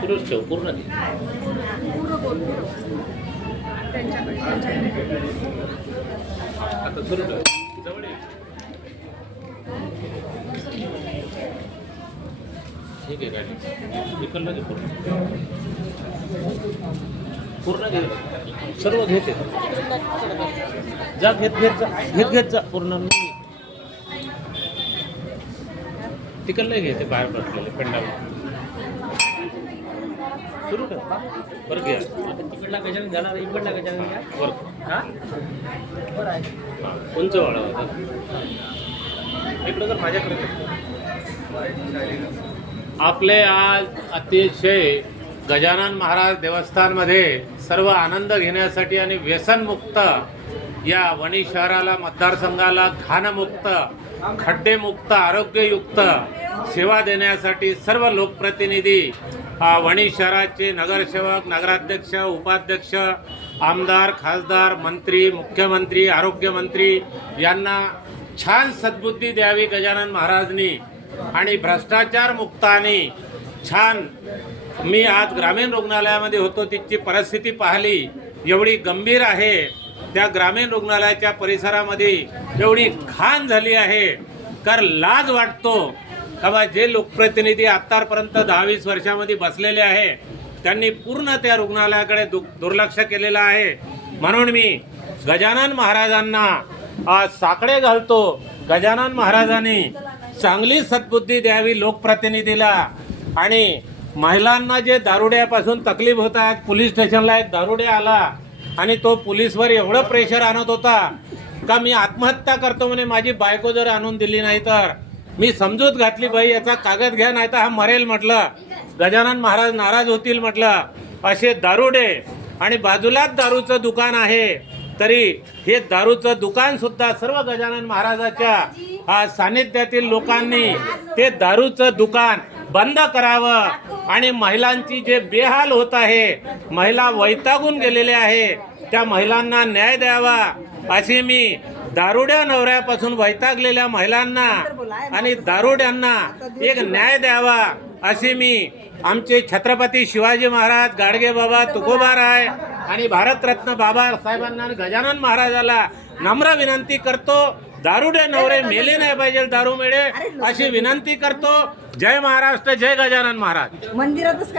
सुरूच ठेव पूर्ण दे. आता सुरू ठेव जवळ ये. ठीक आहे गाडी इकडलं घे पूर्ण घे सर्व घेते जा घेत जा पूर्ण तिकडलं घे ते बाहेर बसलेले पेंडावर सुरू कर बरं घ्या तिकडला कशाने जाणार इकडला कशाने घ्या बरं हां बरं आहे उंच वाढा होता इकडं तर माझ्याकडे आपले आज अतिशय गजानन महाराज देवस्थानमध्ये सर्व आनंद घेण्यासाठी आणि व्यसनमुक्त या वणी शहराला मतदारसंघाला घाणमुक्त खड्डेमुक्त आरोग्ययुक्त सेवा देण्यासाठी सर्व लोकप्रतिनिधी वणी शहराचे नगरसेवक नगराध्यक्ष उपाध्यक्ष आमदार खासदार मंत्री मुख्यमंत्री आरोग्यमंत्री यांना छान सद्बुद्धी द्यावी गजानन महाराजांनी आणि भ्रष्टाचार मुक्त आणि छान. मी आज ग्रामीण रुग्णालयामध्ये होतो तिची परिस्थिती पाहिली एवढी गंभीर आहे. त्या ग्रामीण रुग्णालयाच्या परिसरामध्ये एवढी घाण झाली आहे तर लाज वाटतो का जे लोकप्रतिनिधी आत्तापर्यंत 10-20 वर्षामध्ये बसलेले आहे त्यांनी पूर्ण त्या रुग्णालयाकडे दुर्लक्ष केलेलं आहे. म्हणून मी गजानन महाराजांना साकडे घालतो. गजानन महाराजांनी चांगली सद्बुद्धी द्यावी लोकप्रतिनिधीला. आणि महिलांना जे दारुड्यापासून तकलीफ होत आहेत पोलीस स्टेशनला एक दारुड्या आला आणि तो पोलीसवर एवढं प्रेशर आणत होता का मी आत्महत्या करतो म्हणे माझी बायको जर आणून दिली नाही तर. मी समजूत घातली बाई याचा कागद घ्या नाही तर हा मरेल म्हटलं. गजानन महाराज नाराज होतील म्हटलं. असे दारुडे आणि बाजूलाच दारूचं दुकान आहे तरी हे दारूचं दुकान सुद्धा सर्व गजानन महाराजाच्या सानिध्यातील लोकांनी ते दारूचं दुकान बंद करावं आणि महिलांची जे बेहाल होत आहे महिला वैतागून गेलेले आहे त्या महिलांना न्याय द्यावा अशी मी दारुड्या नवऱ्यापासून वैतागलेल्या महिलांना आणि दारुड्यांना एक न्याय द्यावा अशी मी आमचे छत्रपती शिवाजी महाराज गाडगे बाबा तुकोबाराय आणि भारतरत्न बाबासाहेबांना आणि गजानन महाराजाला नम्र विनंती करतो. दारुडे नवरे मेले नाही पाहिजे दारू मिळे अशी विनंती करतो. जय महाराष्ट्र जय गजानन महाराज. मंदिरातच